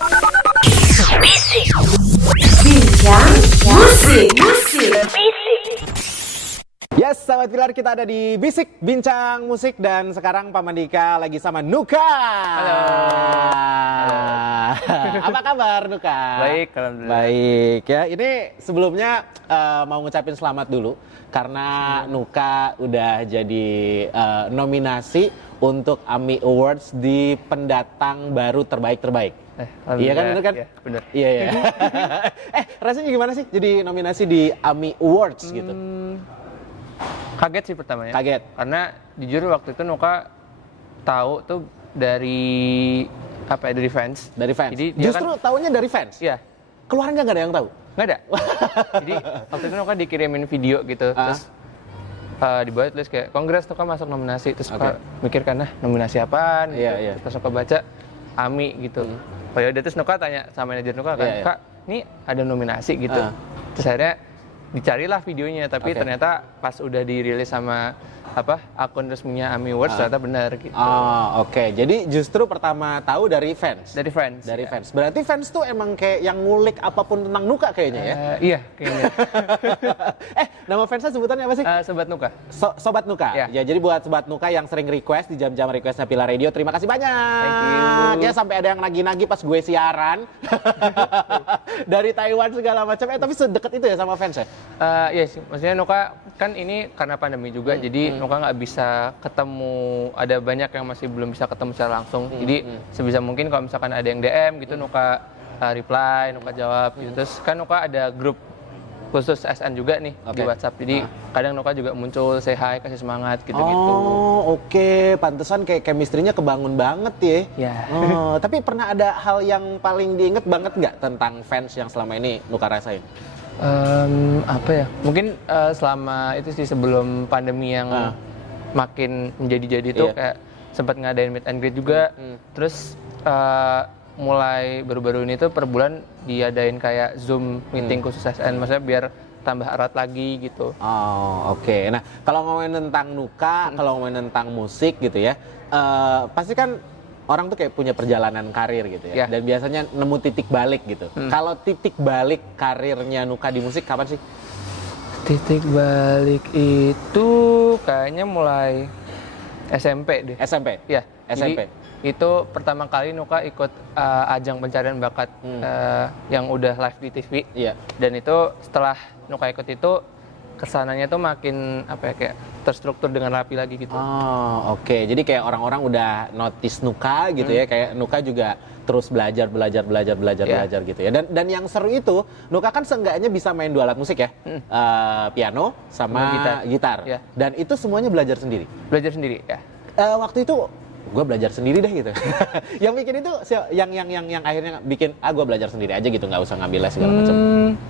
Bincang musik. Yes, sahabat Pilar, kita ada di Bisik Bincang Musik dan sekarang Pak Mandika lagi sama Nuka. Halo. Apa kabar Nuka? Baik, alhamdulillah. Baik ya. Ini sebelumnya mau ngucapin selamat dulu karena Nuka udah jadi nominasi untuk AMI Awards di pendatang baru terbaik. Iya kan, bener kan? Iya, bener. Iya. Rasanya gimana sih jadi nominasi di AMI Awards gitu? Kaget sih pertamanya. Kaget. Karena jujur waktu itu Nuka tahu tuh dari fans. Dari fans. Jadi dia justru taunya dari fans. Iya, Keluarga nggak ada yang tahu. nggak ada. Jadi waktu itu Nuka dikirimin video gitu, terus dibuat tulis kayak Kongres Nuka masuk nominasi, terus Nuka mikir kan nominasi apaan? Gitu. Iya. Terus Nuka baca AMI gitu. Oh ya udah, terus Nuka tanya sama manajer Nuka kan, Iya. Kak, ini ada nominasi gitu. Terus akhirnya dicarilah videonya, tapi ternyata pas udah dirilis sama akun resminya AMI Awards ternyata benar gitu. Oke. Jadi justru pertama tahu dari fans. Dari fans. Dari fans. Berarti fans tuh emang kayak yang ngulik apapun tentang Nuka kayaknya ya. Iya, kayaknya. Nama fansnya sebutannya apa sih? Sobat Nuka. Sobat Nuka. Ya. Ya, jadi buat Sobat Nuka yang sering request di jam-jam requestnya Pilar Radio, terima kasih banyak. Thank you. Ya sampai ada yang nagih-nagih pas gue siaran. Dari Taiwan segala macam. Tapi sedekat itu ya sama fans ya? Iya sih, maksudnya Nuka kan ini karena pandemi juga, jadi Nuka nggak bisa ketemu, ada banyak yang masih belum bisa ketemu secara langsung. Jadi sebisa mungkin kalau misalkan ada yang DM gitu, Nuka reply, Nuka jawab gitu. Terus kan Nuka ada grup khusus SN juga nih di WhatsApp. Jadi kadang Nuka juga muncul, say hi, kasih semangat gitu-gitu. Oke. Pantesan kayak chemistry-nya kebangun banget ya. Ya. Tapi pernah ada hal yang paling diinget banget nggak tentang fans yang selama ini Nuka rasain? Mungkin selama itu sih sebelum pandemi yang makin menjadi-jadi itu kayak sempat ngadain meet and greet juga. Terus mulai baru-baru ini tuh per bulan diadain kayak Zoom meeting khusus SN, maksudnya biar tambah erat lagi gitu. Oke. Nah, kalau ngomongin tentang Nuka, kalau ngomongin tentang musik gitu ya, pasti kan orang tuh kayak punya perjalanan karir gitu ya. Dan biasanya nemu titik balik gitu. Kalau titik balik karirnya Nuka di musik kapan sih? Titik balik itu kayaknya mulai SMP deh. SMP? Iya, SMP. Jadi itu pertama kali Nuka ikut ajang pencarian bakat yang udah live di TV. Iya. Dan itu setelah Nuka ikut itu kesananya tuh makin kayak terstruktur dengan rapi lagi gitu. Oke. Jadi kayak orang-orang udah notice Nuka gitu ya, kayak Nuka juga terus belajar gitu ya. Dan yang seru itu Nuka kan seenggaknya bisa main dua alat musik ya, piano sama gitar. Ya. Dan itu semuanya belajar sendiri. Belajar sendiri ya. Waktu itu gue belajar sendiri deh gitu. Yang bikin itu yang akhirnya bikin gue belajar sendiri aja gitu, nggak usah ngambil les segala macam.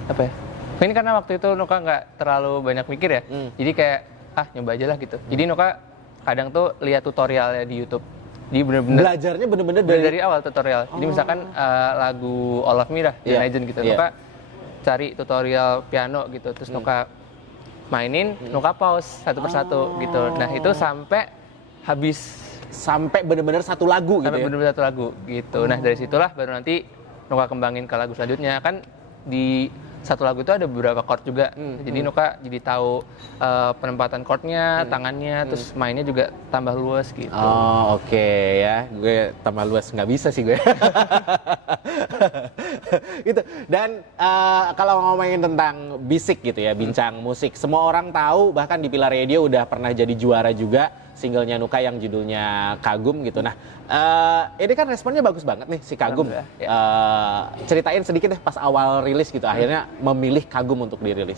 Apa ya? Ini karena waktu itu Nuka nggak terlalu banyak mikir ya. Jadi kayak nyoba aja lah gitu. Jadi Nuka kadang tuh lihat tutorialnya di YouTube. Jadi bener-bener belajarnya bener-bener dari awal tutorial. Jadi misalkan lagu All of Me dah, John Legend gitu. Nuka cari tutorial piano gitu, terus Nuka mainin, Nuka pause satu persatu gitu. Nah itu sampai habis. Sampai bener-bener satu lagu gitu. Sampai bener-bener satu lagu gitu. Nah dari situlah baru nanti Nuka kembangin ke lagu selanjutnya. Kan di satu lagu itu ada beberapa chord juga. Jadi Nuka jadi tahu penempatan chordnya, tangannya, terus mainnya juga tambah luas gitu. Oke ya. Gue tambah luas nggak bisa sih gue. Gitu. Dan kalau ngomongin tentang Bisik gitu ya, bincang musik, semua orang tahu, bahkan di Pilar Radio udah pernah jadi juara juga singlenya Nuka yang judulnya Kagum gitu. Nah, ini kan responnya bagus banget nih si Kagum. Ceritain sedikit deh pas awal rilis gitu, akhirnya memilih Kagum untuk dirilis.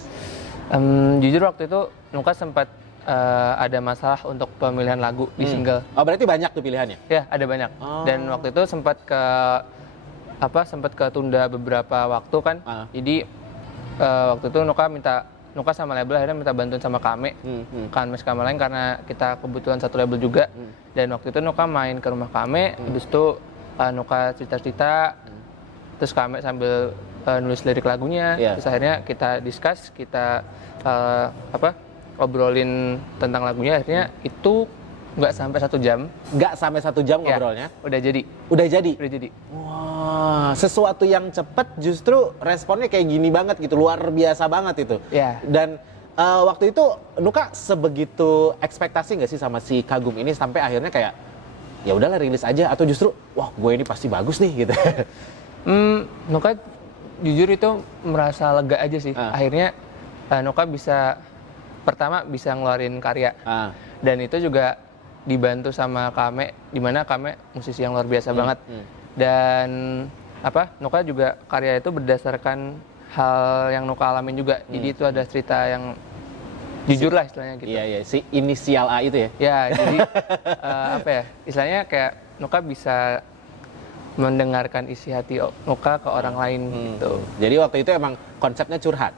Jujur waktu itu Nuka sempat ada masalah untuk pemilihan lagu di single. Berarti banyak tuh pilihannya? Ya, ada banyak. Dan waktu itu sempat ketunda beberapa waktu kan. Jadi waktu itu Nuka sama label akhirnya minta bantuan sama Kame, Kanmes Kamalain, karena kita kebetulan satu label juga. Dan waktu itu Nuka main ke rumah Kame, habis itu Nuka cerita-cerita, terus Kame sambil nulis lirik lagunya, terus akhirnya kita discuss, kita obrolin tentang lagunya, akhirnya itu nggak sampai 1 jam. Nggak sampai 1 jam ngobrolnya? Udah jadi. Udah jadi? Udah jadi. Wow. Sesuatu yang cepat justru responnya kayak gini banget gitu, luar biasa banget itu. Ya. Dan waktu itu Nuka sebegitu ekspektasi nggak sih sama si Kagum ini sampai akhirnya kayak ya udahlah rilis aja, atau justru wah gue ini pasti bagus nih gitu. Nuka jujur itu merasa lega aja sih. Akhirnya Nuka pertama bisa ngeluarin karya. Dan itu juga dibantu sama Kame, dimana Kame musisi yang luar biasa banget. Dan Nuka juga karya itu berdasarkan hal yang Nuka alamin juga. Jadi itu ada cerita yang jujur lah istilahnya gitu. Iya, si inisial A itu ya. Ya, jadi istilahnya kayak Nuka bisa mendengarkan isi hati Nuka ke orang lain gitu. Jadi waktu itu emang konsepnya curhat.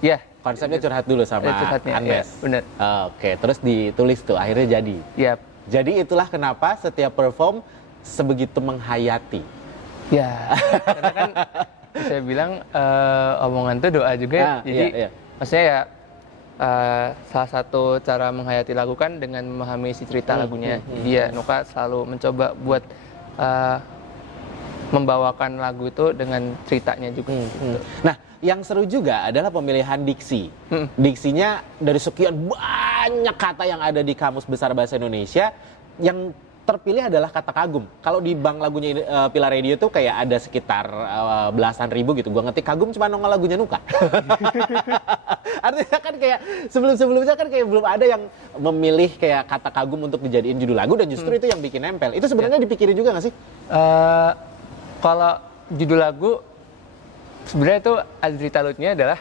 Ya, Konsepnya curhat dulu sama Andes. Ya, bener. Oke, terus ditulis tuh, akhirnya jadi. Yap. Jadi itulah kenapa setiap perform sebegitu menghayati. Ya, karena kan saya bilang omongan itu doa juga ya. Jadi maksudnya ya salah satu cara menghayati lagu kan dengan memahami isi cerita lagunya. Dia Nuka selalu mencoba buat membawakan lagu itu dengan ceritanya juga. Gitu. Nah, yang seru juga adalah pemilihan diksi. Diksinya dari sekian banyak kata yang ada di Kamus Besar Bahasa Indonesia, yang terpilih adalah kata kagum. Kalau di bank lagunya Pilar Radio tuh kayak ada sekitar belasan ribu gitu. Gua ngetik kagum cuma nongol lagunya Nuka. Artinya kan kayak sebelum-sebelumnya kan kayak belum ada yang memilih kayak kata kagum untuk dijadiin judul lagu, dan justru itu yang bikin nempel. Itu sebenarnya dipikirin juga nggak sih? Kalau judul lagu sebenarnya itu ada cerita lucunya adalah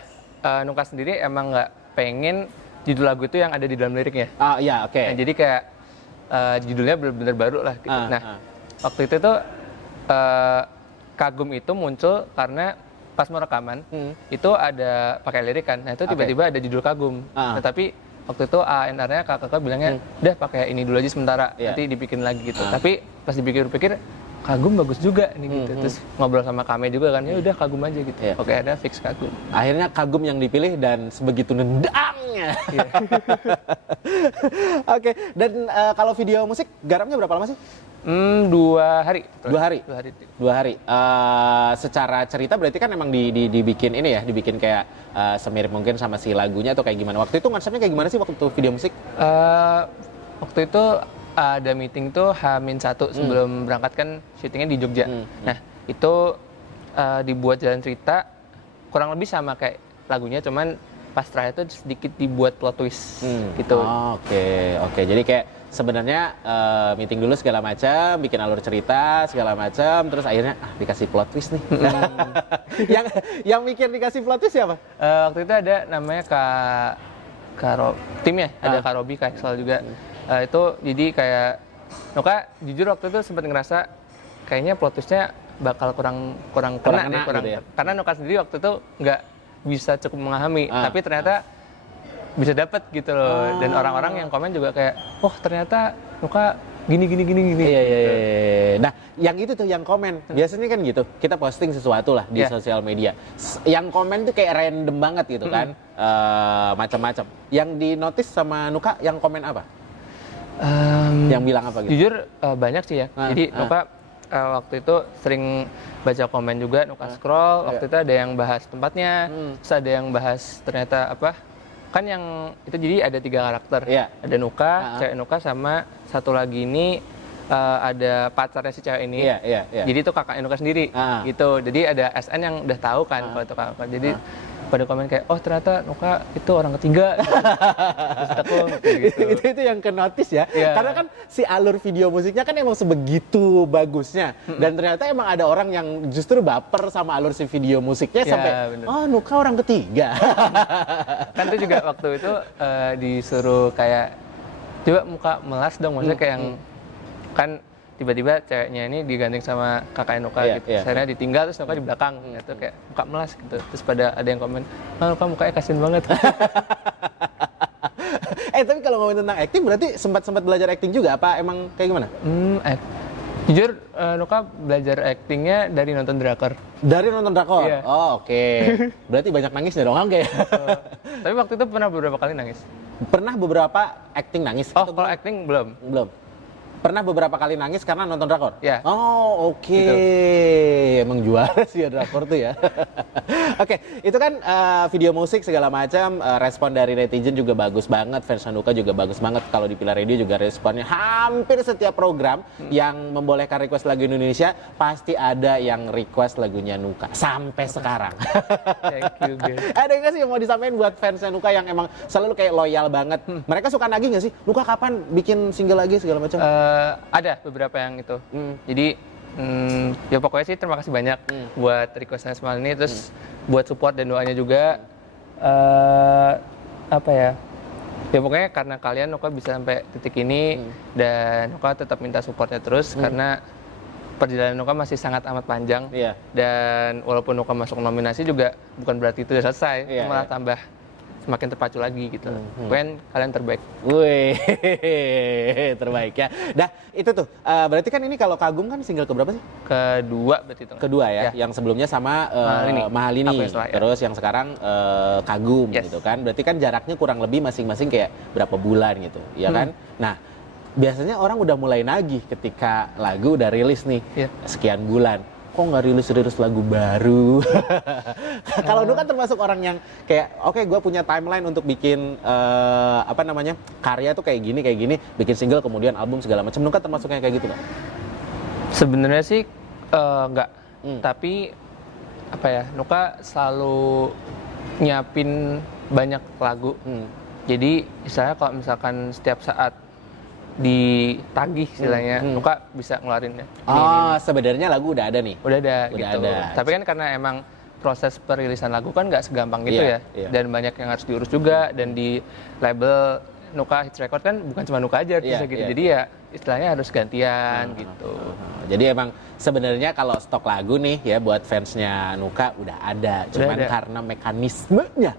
Nuka sendiri emang nggak pengen judul lagu itu yang ada di dalam liriknya. Iya, oke. Nah, jadi kayak judulnya benar-benar baru lah gitu. Waktu itu tuh kagum itu muncul karena pas mau rekaman itu ada pakai lirik kan. Nah itu tiba-tiba ada judul kagum. Nah, tapi waktu itu A&R-nya kakak bilangnya udah pakai ini dulu aja sementara, nanti dibikin lagi gitu. Tapi pas dipikir-pikir kagum bagus juga nih gitu. Terus ngobrol sama Kame juga kan, ya udah kagum aja gitu. Oke, ada fix kagum. Akhirnya kagum yang dipilih dan sebegitu nendangnya. Oke, dan kalau video musik garamnya berapa lama sih? 2 hari. 2 hari. 2 hari. Secara cerita berarti kan emang dibikin ini ya, dibikin kayak semirip mungkin sama si lagunya atau kayak gimana? Waktu itu konsepnya kayak gimana sih waktu video musik? Waktu itu ada meeting tuh H-1 sebelum berangkat kan syutingnya di Jogja. Nah itu dibuat jalan cerita kurang lebih sama kayak lagunya, cuman pas terakhir itu sedikit dibuat plot twist gitu. Oke. Jadi kayak sebenarnya meeting dulu segala macam, bikin alur cerita segala macam, terus akhirnya dikasih plot twist nih. yang mikir dikasih plot twist siapa? Waktu itu ada namanya timnya ada Kak Robi, Kak Excel juga. Itu jadi kayak Nuka jujur waktu itu sempat ngerasa kayaknya plot twistnya bakal kurang kena deh, gitu ya? Karena Nuka sendiri waktu itu nggak bisa cukup memahami, tapi ternyata bisa dapet gitu loh. Dan orang-orang yang komen juga kayak, oh ternyata Nuka gini. Iya. Nah, yang itu tuh yang komen. Biasanya kan gitu, kita posting sesuatu lah di sosial media. Yang komen tuh kayak random banget gitu kan, macam-macam. Yang di notice sama Nuka yang komen apa? Yang bilang apa gitu? Jujur banyak sih ya. Jadi Nuka waktu itu sering baca komen juga, Nuka scroll. Waktu itu ada yang bahas tempatnya, terus ada yang bahas ternyata kan yang itu jadi ada 3 karakter. Ada Nuka, cewek Nuka, sama satu lagi ini ada pacarnya si cewek ini. Jadi itu kakaknya Nuka sendiri gitu. Jadi ada SN yang udah tahu kan kalau itu kakak. Jadi pada komen kayak, oh ternyata Nuka itu orang ketiga. Terus aku gitu. itu yang ke notice ya. Karena kan si alur video musiknya kan emang sebegitu bagusnya. Dan ternyata emang ada orang yang justru baper sama alur si video musiknya sampai, oh Nuka orang ketiga. Kan itu juga waktu itu disuruh kayak, coba muka melas dong. Maksudnya kayak yang, kan tiba-tiba ceweknya ini digandeng sama kakaknya Nuka gitu. Akhirnya ditinggal, terus Nuka di belakang gitu, kayak muka melas gitu. Terus pada ada yang komen, Nuka mukanya kasian banget. Tapi kalau ngomongin tentang acting berarti sempat belajar acting juga apa emang kayak gimana? Jujur Nuka belajar actingnya dari nonton drakor. Dari nonton drakor? Iya. Oke. Berarti banyak nangisnya dong kayak. Tapi waktu itu pernah beberapa kali nangis. Pernah beberapa acting nangis? Oh, kalau acting belum. Pernah beberapa kali nangis karena nonton drakor? Ya. Oh, oke. Gitu. Emang juara sih ya drakor tuh ya. Oke, itu kan video musik segala macam, respon dari netizen juga bagus banget, fans Nuka juga bagus banget. Kalau di Pilar Radio juga responnya hampir setiap program yang membolehkan request lagu Indonesia pasti ada yang request lagunya Nuka sampai sekarang. Thank you, guys. Ada nggak sih yang mau disampaikan buat fansnya Nuka yang emang selalu kayak loyal banget? Mereka suka nagih nggak sih? Nuka kapan bikin single lagi segala macam? Ada beberapa yang itu. Jadi ya pokoknya sih terima kasih banyak buat requestnya Smile ini, terus buat support dan doanya juga. Apa ya? Ya pokoknya karena kalian Nuka bisa sampai titik ini dan Nuka tetap minta supportnya terus karena perjalanan Nuka masih sangat amat panjang. Iya. Dan walaupun Nuka masuk nominasi juga bukan berarti itu udah selesai, Iya, malah iya. tambah semakin terpacu lagi gitu. Pokoknya kalian terbaik. Wih, terbaik ya. Dah, itu tuh. Berarti kan ini kalau Kagum kan single keberapa sih? Kedua berarti itu. Kedua ya. Yang sebelumnya sama Mahalini. Aku yang setelah, ya. Terus yang sekarang Kagum Yes. gitu kan. Berarti kan jaraknya kurang lebih masing-masing kayak berapa bulan gitu, ya kan? Nah, biasanya orang udah mulai nagih ketika lagu udah rilis nih, Iya. sekian bulan. Kok nggak rilis lagu baru? Kalau Nuka termasuk orang yang kayak, oke, gue punya timeline untuk bikin karya tuh kayak gini, bikin single kemudian album segala macam. Nuka termasuk yang kayak gitu nggak? Sebenarnya sih enggak. Tapi apa ya? Nuka selalu nyiapin banyak lagu. Jadi istilahnya kalau misalkan setiap saat ditagih istilahnya, Nuka bisa ngeluarin ya. Sebenarnya lagu udah ada nih. Udah ada Udah gitu. ada. Tapi kan karena emang proses perilisan lagu kan nggak segampang gitu Iya, ya. iya. Dan banyak yang harus diurus juga, dan di label Nuka Hits Record kan bukan cuma Nuka aja artisnya gitu. Iya. Jadi ya istilahnya harus gantian gitu. Jadi emang sebenarnya kalau stok lagu nih ya buat fansnya Nuka udah ada, cuman ada. karena mekanismenya.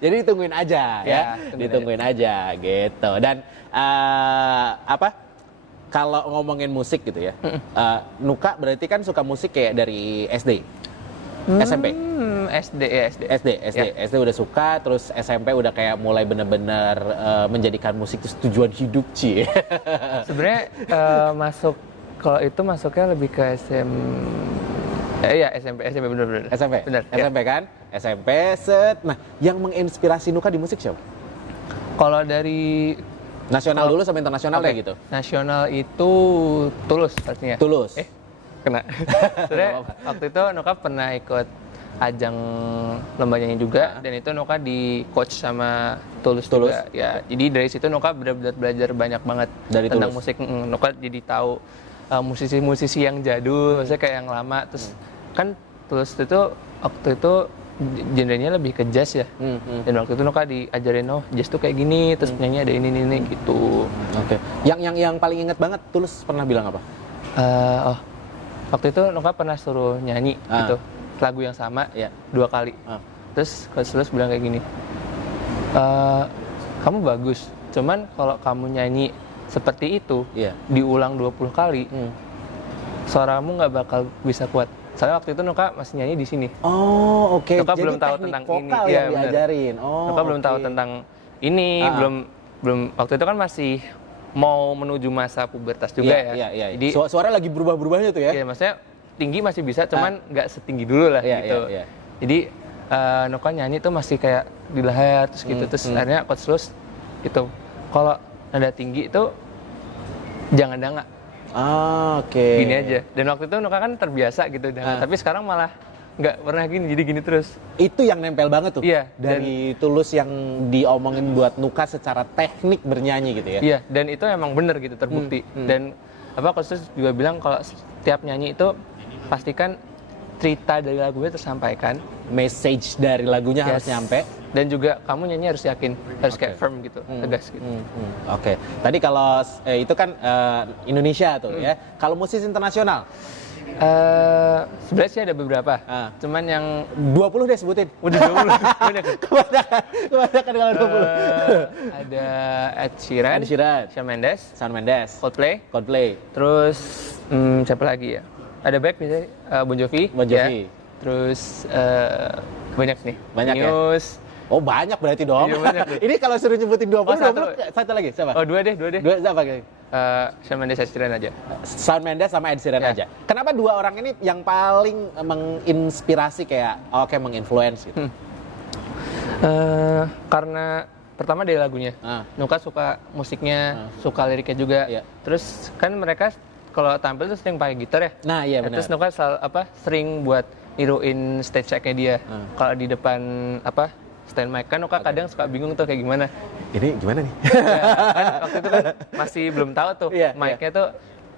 Jadi ditungguin aja ya, ditungguin aja gitu. Dan kalau ngomongin musik gitu ya, Nuka berarti kan suka musik kayak dari SD, SMP. SD ya SD. SD udah suka, terus SMP udah kayak mulai bener-bener menjadikan musik itu tujuan hidup, Ci. Sebenarnya kalau itu masuknya lebih ke SMP bener. SMP? Bener, SMP kan? SMP, set. Nah, yang menginspirasi Nuka di musik siapa? Kalau dari Nasional dulu sama internasional kayak gitu? nasional itu Tulus pastinya. Tulus? Kena. Sebenarnya waktu itu Nuka pernah ikut ajang lomba nyanyi juga, dan itu Nuka di coach sama Tulus juga. Ya, jadi dari situ Nuka benar-benar belajar banyak banget Dari tentang Tulus? musik. Nuka jadi tahu musisi-musisi yang jadul, maksudnya kayak yang lama. Terus kan Tulus itu waktu itu genrenya lebih ke jazz ya. Dan waktu itu Nuka diajarin, jazz tuh kayak gini, terus penyanyi ada ini gitu. Oke. Yang paling inget banget Tulus pernah bilang apa? Waktu itu Nuka pernah suruh nyanyi gitu, lagu yang sama Iya. 2 kali. Terus Coach Tulus bilang kayak gini, kamu bagus, cuman kalau kamu nyanyi seperti itu, Iya. diulang 20 kali, suaramu nggak bakal bisa kuat. Soalnya waktu itu Nuka masih nyanyi di sini. Oh, oke. Nuka Jadi belum tahu teknik tentang vokal ini. yang Iya, bener. diajarin. Oh, Nuka belum tahu oke. tentang ini, belum waktu itu kan masih mau menuju masa pubertas juga ya. Iya. Jadi Suara lagi berubah-berubahnya tuh ya? ya maksudnya tinggi masih bisa, cuman nggak setinggi dulu lah Iya, gitu. iya. Jadi Nuka nyanyi tuh masih kayak di leher terus gitu. Terus akhirnya Coach Tulus gitu, kalau nada tinggi itu jangan danga, Oke. gini aja. Dan waktu itu Nuka kan terbiasa gitu danga, tapi sekarang malah nggak pernah gini, jadi gini terus. Itu yang nempel banget tuh. Iya, Dari Tulus yang diomongin buat Nuka secara teknik bernyanyi gitu ya. Iya, dan itu emang bener gitu, terbukti. Dan Coach Tulus juga bilang kalau setiap nyanyi itu pastikan cerita dari lagunya tersampaikan, Message dari lagunya harus Yes. nyampe. Dan juga kamu nyanyi harus yakin, harus kayak firm gitu, tegas gitu. Oke. Tadi kalau itu kan Indonesia tuh ya. Kalau musisi internasional, Sebenarnya sih ada beberapa, cuman yang 20 deh sebutin. udah 20 banyak. Kebanyakan kalau 20. Ada Ed Sheeran, Ed Sheeran, Shawn Mendes, Shawn Mendes, Coldplay, Coldplay, siapa lagi ya? Ada Beck misalnya, Bon Jovi, Bon Jovi. ya. Terus banyak nih, Banyak ya? Muse. Oh banyak berarti dong. Iya, banyak deh. Ini kalau suruh nyebutin 20, Oh, satu. 20 satu lagi siapa? Oh dua deh. Dua siapa? Shawn Mendes, Ed Sheeran aja. Shawn Mendes sama Ed Sheeran Ya. aja. Kenapa dua orang ini yang paling menginspirasi kayak menginfluence gitu? Karena pertama dari lagunya, Nuka suka musiknya, suka liriknya juga. Iya. Terus kan mereka kalau tampil tuh sering pakai gitar ya. Nah iya benar. Terus Nuka sering buat niruin stage check-nya dia. Kalau di depan stand mic kan Nuka kadang suka bingung tuh kayak gimana. Ini gimana nih? Ya, kan waktu itu kan masih belum tahu tuh Iya, mic-nya tuh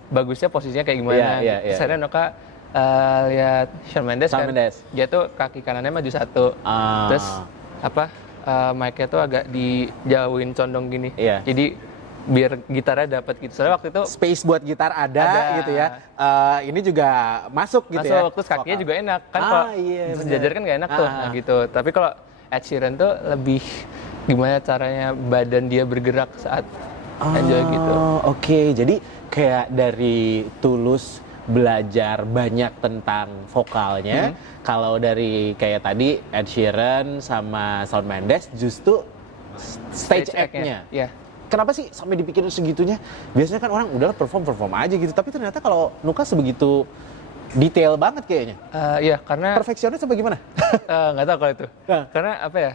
bagusnya posisinya kayak gimana. Iya. Terus akhirnya Nuka lihat Shawn Mendes Shawn kan, Mendes. dia tuh kaki kanannya maju satu, terus mic-nya tuh agak dijauhin condong gini. Iya. Jadi biar gitarnya dapat gitu. Soalnya waktu itu Space buat gitar ada. Gitu ya. Ini juga masuk gitu ya. masuk, terus kakinya vokal. juga enak kan. Kalau iya, sejajar kan nggak enak tuh. Nah gitu. Tapi kalau Ed Sheeran tuh lebih gimana caranya badan dia bergerak saat enjoy gitu. Oke. Jadi kayak dari Tulus belajar banyak tentang vokalnya. Kalau dari kayak tadi Ed Sheeran sama Shawn Mendes justru stage act-nya. Iya. Kenapa sih sampai dipikirin segitunya? Biasanya kan orang udah perform aja gitu. Tapi ternyata kalau Nuka sebegitu detail banget kayaknya. Iya, karena Perfeksionis sampai gimana? nggak tahu kalau itu. Karena apa ya?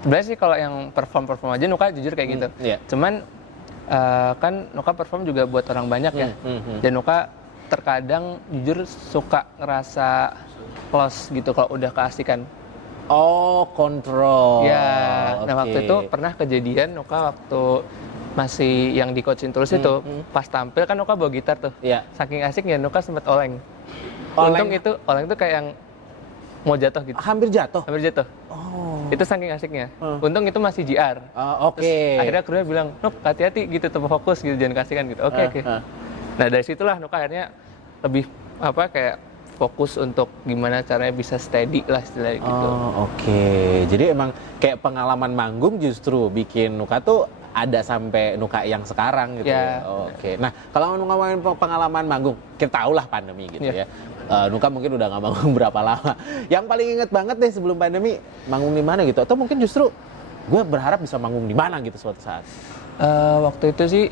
Sebenarnya sih kalau yang perform aja Nuka jujur kayak gitu. Iya. Cuman kan Nuka perform juga buat orang banyak ya. Dan Nuka terkadang jujur suka ngerasa lost gitu kalau udah keasikan. Oh, kontrol. Ya, nah waktu Oke. itu pernah kejadian Nuka waktu masih yang di coachin Tulus itu, pas tampil kan Nuka bawa gitar tuh. Iya. Saking asiknya Nuka sempat oleng. Oleng? Oleng tuh kayak yang mau jatuh gitu. Hampir jatuh. Hampir jatuh. Oh. Itu saking asiknya. Untung itu masih JR. Oke. Terus akhirnya krunya bilang, "Nuk, hati-hati gitu, tetap fokus gitu, jangan kasihkan gitu." Oke. Nah, dari situlah Nuka akhirnya lebih kayak fokus untuk gimana caranya bisa steady lah istilahnya gitu. Oke. Jadi emang kayak pengalaman manggung justru bikin Nuka tuh ada sampai Nuka yang sekarang gitu ya. Ya. Oke. Nah, kalau ngomongin pengalaman manggung, kita tahu lah pandemi gitu ya. Nuka mungkin udah nggak manggung berapa lama. Yang paling inget banget deh sebelum pandemi, manggung di mana gitu? Atau mungkin justru gue berharap bisa manggung di mana gitu suatu saat. Waktu itu sih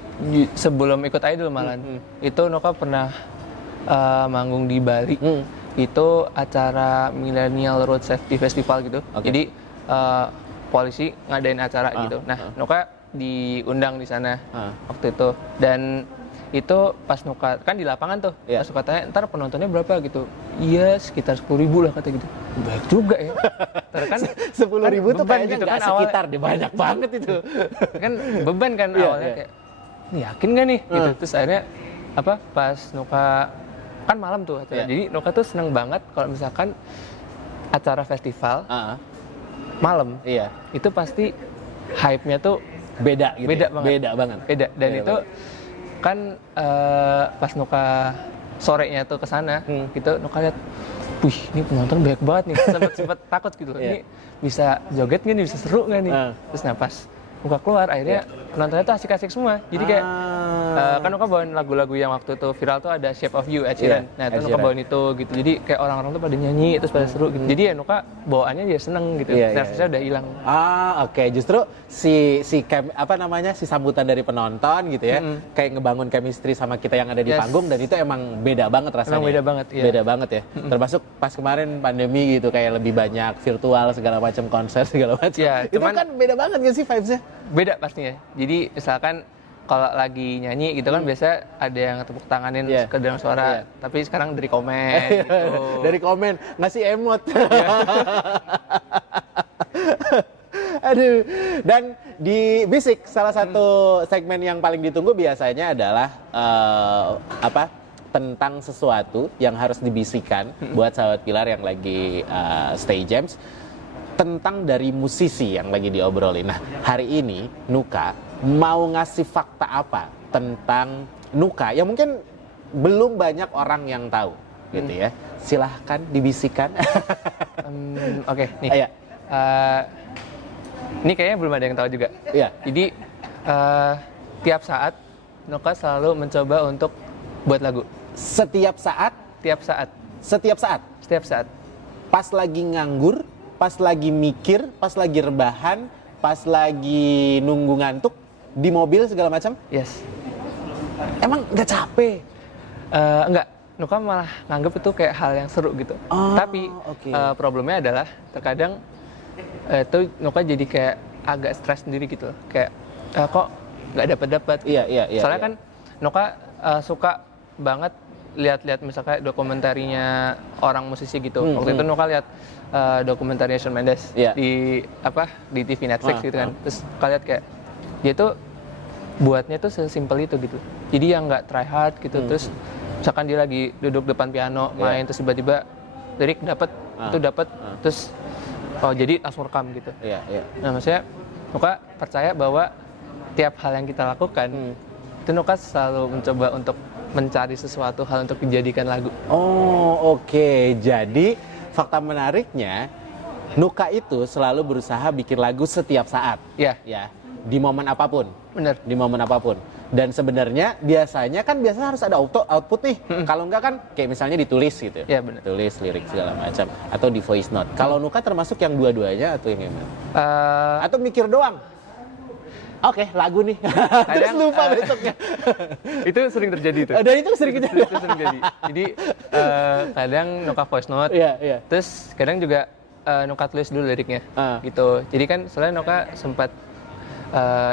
sebelum ikut Idol malahan, itu Nuka pernah manggung di Bali. Itu acara Millennial Road Safety Festival gitu. Jadi polisi ngadain acara gitu. Nah, Nuka diundang di sana waktu itu. Dan itu pas Nuka kan di lapangan tuh. Pas Nuka tanya, "Ntar penontonnya berapa?" gitu. "Iya, sekitar 10.000 lah," kata gitu. Baik juga ya. Ntar kan 10.000 tuh beban kayaknya gitu nggak kan awalnya. sekitar deh, banyak banget itu. Kan beban kan awalnya kayak, "Nih, yakin gak nih?" gitu. Terus akhirnya pas Nuka kan malam tuh acara. Jadi Nuka tuh seneng banget kalau misalkan acara festival malam. Iya. Itu pasti hype-nya tuh Beda gitu. beda ya? banget. Beda banget. Beda. Dan Beda itu banget. kan pas Nuka sorenya tuh ke sana, gitu Nuka lihat, "Wih, ini penonton banyak banget nih." Sempet takut gitu. Ini bisa joget nggak nih, bisa seru nggak nih? Terus pas Nuka keluar, akhirnya penontonnya tuh asik-asik semua. Jadi kayak kan Nuka bawain lagu-lagu yang waktu itu viral tuh ada Shape of You, Ed Sheeran. Nah, itu Nuka bawain itu gitu. Jadi kayak orang-orang tuh pada nyanyi terus pada seru gitu. Jadi ya Nuka bawaannya dia seneng gitu. Nervousnya udah hilang. Oke. Justru si sambutan dari penonton gitu ya, kayak ngebangun chemistry sama kita yang ada di panggung, dan itu emang beda banget rasanya. Emang beda banget, iya. Beda banget ya. Termasuk pas kemarin pandemi gitu, kayak lebih banyak virtual segala macam, konser segala macam. Iya, Itu kan beda banget gak sih vibes-nya? Beda pastinya. Jadi misalkan kalau lagi nyanyi gitu kan biasa ada yang tepuk tanganin ke dalam suara, tapi sekarang dari komen gitu. Dari komen, ngasih emot. Aduh. Dan di Bisik, salah satu segmen yang paling ditunggu biasanya adalah tentang sesuatu yang harus dibisikkan buat sahabat Pilar yang lagi stay jams, tentang dari musisi yang lagi diobrolin. Nah, hari ini Nuka mau ngasih fakta apa tentang Nuka yang mungkin belum banyak orang yang tahu gitu ya. Silahkan dibisikkan. Oke, nih. Ini kayaknya belum ada yang tahu juga. Iya. Jadi tiap saat Nuka selalu mencoba untuk buat lagu. Setiap saat? Tiap saat. Setiap saat? Setiap saat. Pas lagi nganggur, pas lagi mikir, pas lagi rebahan, pas lagi nunggu ngantuk, di mobil segala macam? Yes. Emang nggak capek? Enggak, Nuka malah nganggep itu kayak hal yang seru gitu. Oh, Tapi oke. problemnya adalah terkadang itu Nuka jadi kayak agak stres sendiri gitu. Kayak kok nggak dapat. Iya. Soalnya iya. kan Nuka suka banget lihat-lihat misalnya dokumentarinya orang musisi gitu. Waktu itu Nuka lihat dokumentarinya Shawn Mendes Iya. di TV Netflix gitu kan. Terus Nuka lihat kayak dia tuh buatnya tuh sesimpel itu gitu. Jadi yang nggak try hard gitu. Terus misalkan dia lagi duduk depan piano main terus tiba-tiba lirik dapat terus jadi langsung rekam gitu. Iya. Nah maksudnya Nuka percaya bahwa tiap hal yang kita lakukan itu Nuka selalu mencoba untuk mencari sesuatu hal untuk dijadikan lagu. Oh, oke. Jadi fakta menariknya, Nuka itu selalu berusaha bikin lagu setiap saat. Iya. Ya, di momen apapun. Bener. Di momen apapun. Dan sebenarnya biasanya harus ada output nih. Kalau enggak kan kayak misalnya ditulis gitu. Iya, bener. Tulis lirik segala macam atau di voice note. Kalau Nuka termasuk yang dua-duanya atau yang gimana? Atau mikir doang? Oke, lagu nih. Terus lupa besoknya. Itu sering terjadi tuh. Dan itu sering kejadian. Itu sering terjadi. Jadi kadang Nuka voice note. Iya. Terus kadang juga Nuka tulis dulu liriknya. Gitu. Jadi kan soalnya Nuka sempat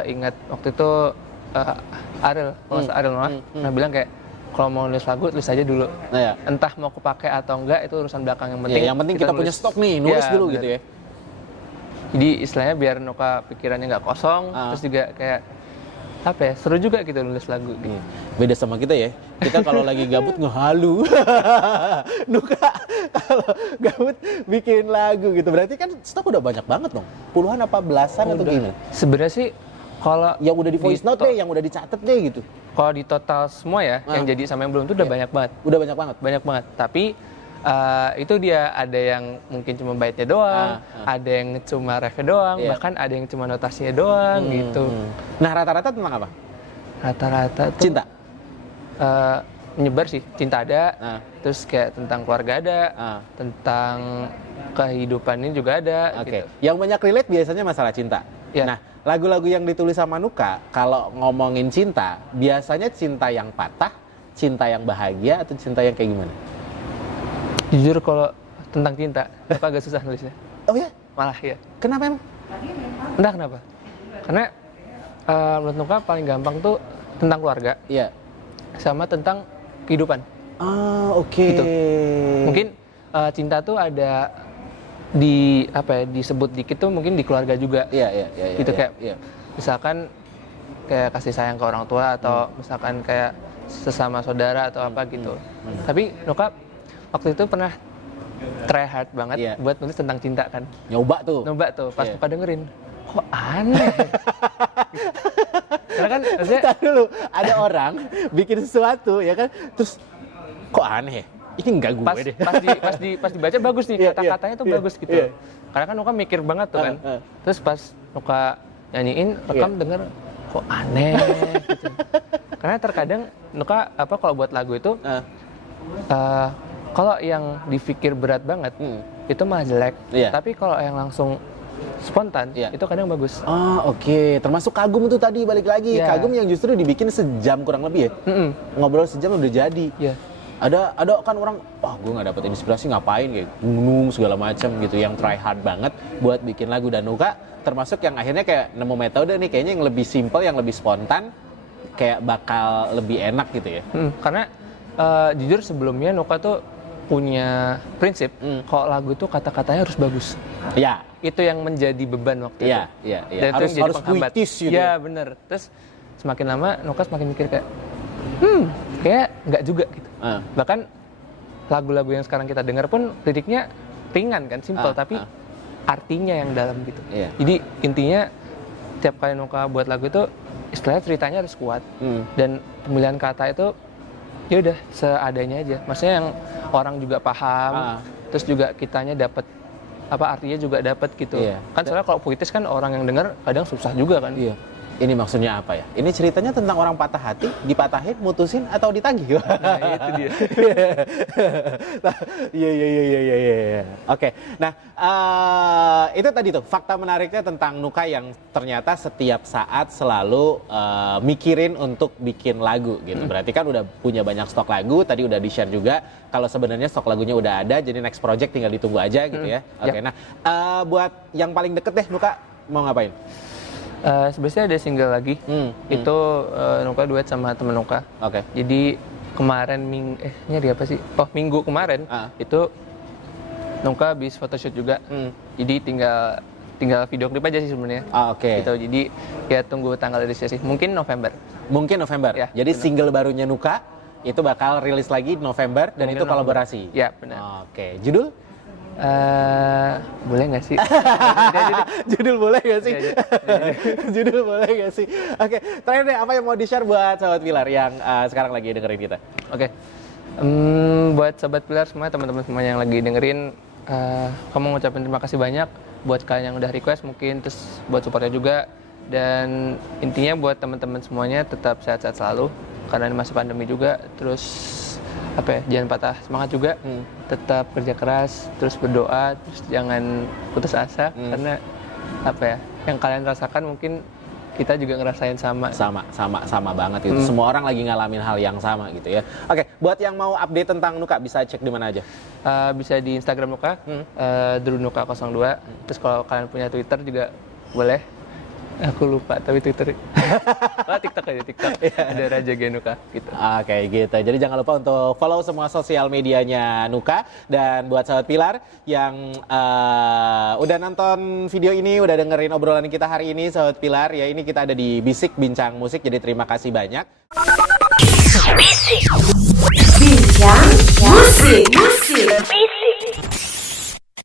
ingat waktu itu Ariel Noah pernah bilang kayak kalau mau nulis lagu tulis aja dulu. Nah, ya. Entah mau kepake atau enggak itu urusan belakang, yang penting. Ya, yang penting kita punya stok nih, nulis Ya, dulu bener. gitu ya. Jadi istilahnya biar Nuka pikirannya nggak kosong, terus juga kayak apa ya, seru juga gitu nulis lagu gitu. Beda sama kita ya. Kita kalau lagi gabut ngehalu. Nuka kalau gabut bikin lagu gitu. Berarti kan stok udah banyak banget dong. Puluhan apa belasan atau gimana? Sebenarnya sih kalau Yang udah di voice note deh, yang udah dicatat deh gitu. kalau di total semua ya, yang jadi sama yang belum itu udah banyak banget. Udah banyak banget. Banyak banget. Tapi itu dia ada yang mungkin cuma baitnya doang, ada yang cuma refnya doang, bahkan ada yang cuma notasinya doang gitu. Nah, rata-rata tentang apa? Rata-rata tuh Cinta. Menyebar sih, cinta ada, terus kayak tentang keluarga ada, tentang kehidupan ini juga ada. Oke. Gitu. Yang banyak relate biasanya masalah cinta. Iya. Nah, lagu-lagu yang ditulis sama Nuka, kalau ngomongin cinta, biasanya cinta yang patah, cinta yang bahagia, atau cinta yang kayak gimana? Jujur kalau tentang cinta, aku agak susah nulisnya. Oh ya? Malah ya. Kenapa emang? Entah kenapa. Karena menurut Nuka paling gampang tuh tentang keluarga, Iya. sama tentang kehidupan. Oke. Gitu. Mungkin cinta tuh ada disebut dikit tuh mungkin di keluarga juga. Iya. Gitu iya, kayak iya. misalkan kayak kasih sayang ke orang tua atau misalkan kayak sesama saudara atau apa gitu. Tapi Nuka waktu itu pernah try hard banget buat nulis tentang cinta kan. Nyoba tuh. Pas Nuka dengerin, kok aneh. Karena kan maksudnya Ntar dulu, ada orang bikin sesuatu ya kan, terus kok aneh ya? Ini enggak gue deh. pas dibaca bagus nih, kata-katanya tuh bagus gitu. Karena kan Nuka mikir banget tuh kan. Terus pas Nuka nyanyiin, rekam denger kok aneh gitu. Karena terkadang Nuka kalau buat lagu itu kalau yang dipikir berat banget itu malah jelek. Tapi kalau yang langsung spontan itu kadang bagus. Oke. Termasuk Kagum tuh tadi balik lagi. Kagum yang justru dibikin sejam kurang lebih ya. Ngobrol sejam udah jadi. Ada kan orang, gue nggak dapet inspirasi ngapain kayak gunung segala macam gitu, yang try hard banget buat bikin lagu. Dan Nuka termasuk yang akhirnya kayak nemu metode nih kayaknya yang lebih simple, yang lebih spontan, kayak bakal lebih enak gitu ya. Karena jujur sebelumnya Nuka tuh punya prinsip kalau lagu itu kata-katanya harus bagus. Iya. Itu yang menjadi beban waktu itu. Iya. Dan Harus itu yang jadi penghambat. puitis gitu. Iya bener. Terus semakin lama Nuka semakin mikir kayak kayak nggak juga gitu. Bahkan lagu-lagu yang sekarang kita dengar pun liriknya ringan kan, simple, tapi artinya yang dalam gitu. Jadi intinya tiap kali Nuka buat lagu itu istilahnya ceritanya harus kuat, dan pemilihan kata itu ya udah seadanya aja. Maksudnya yang orang juga paham, terus juga kitanya dapat artinya juga dapat gitu. Kan soalnya kalau puitis kan orang yang dengar kadang susah juga kan. Ini maksudnya apa ya? Ini ceritanya tentang orang patah hati, dipatahin, mutusin, atau ditagih? Nah, itu dia. Iya. Oke, nah itu tadi tuh fakta menariknya tentang Nuka yang ternyata setiap saat selalu mikirin untuk bikin lagu gitu. Berarti kan udah punya banyak stok lagu, tadi udah di-share juga. Kalau sebenarnya stok lagunya udah ada, jadi next project tinggal ditunggu aja gitu ya. Oke, nah buat yang paling deket deh Nuka mau ngapain? Sebenarnya ada single lagi, itu Nuka duet sama temen Nuka. Oke. Jadi kemarin ini hari apa sih? Oh, minggu kemarin itu Nuka habis photoshoot juga. Jadi tinggal video klip aja sih sebenarnya. Oke. Gitu. Jadi ya tunggu tanggal rilisnya sih. Mungkin November. Ya. Jadi benar. single barunya Nuka itu bakal rilis lagi November dan Mungkin itu kolaborasi. Ya, benar. Oke. Judul? Boleh nggak sih? Judul boleh gak sih? Iya. Judul boleh gak sih? Oke, terakhir deh apa yang mau di-share buat Sobat Pilar yang sekarang lagi dengerin kita? Oke. Buat Sobat Pilar semua, teman-teman semua yang lagi dengerin, kamu ngucapin terima kasih banyak buat kalian yang udah request mungkin, terus buat supportnya juga. Dan intinya buat teman-teman semuanya tetap sehat-sehat selalu, karena ini masih pandemi juga. Terus jangan patah semangat juga, tetap kerja keras, terus berdoa, terus jangan putus asa, karena yang kalian rasakan mungkin kita juga ngerasain sama banget gitu. Semua orang lagi ngalamin hal yang sama gitu ya. Oke, buat yang mau update tentang Nuka bisa cek di mana aja? Bisa di Instagram Nuka, drunuka02. Terus kalau kalian punya Twitter juga boleh. Aku lupa, tapi Twitter. TikTok aja, TikTok. Ada Raja Genuka gitu. Oke, gitu. Jadi jangan lupa untuk follow semua sosial medianya Nuka. Dan buat Sobat Pilar yang udah nonton video ini, udah dengerin obrolan kita hari ini, Sobat Pilar, ya ini kita ada di Bisik Bincang Musik. Jadi terima kasih banyak. Bincang musik.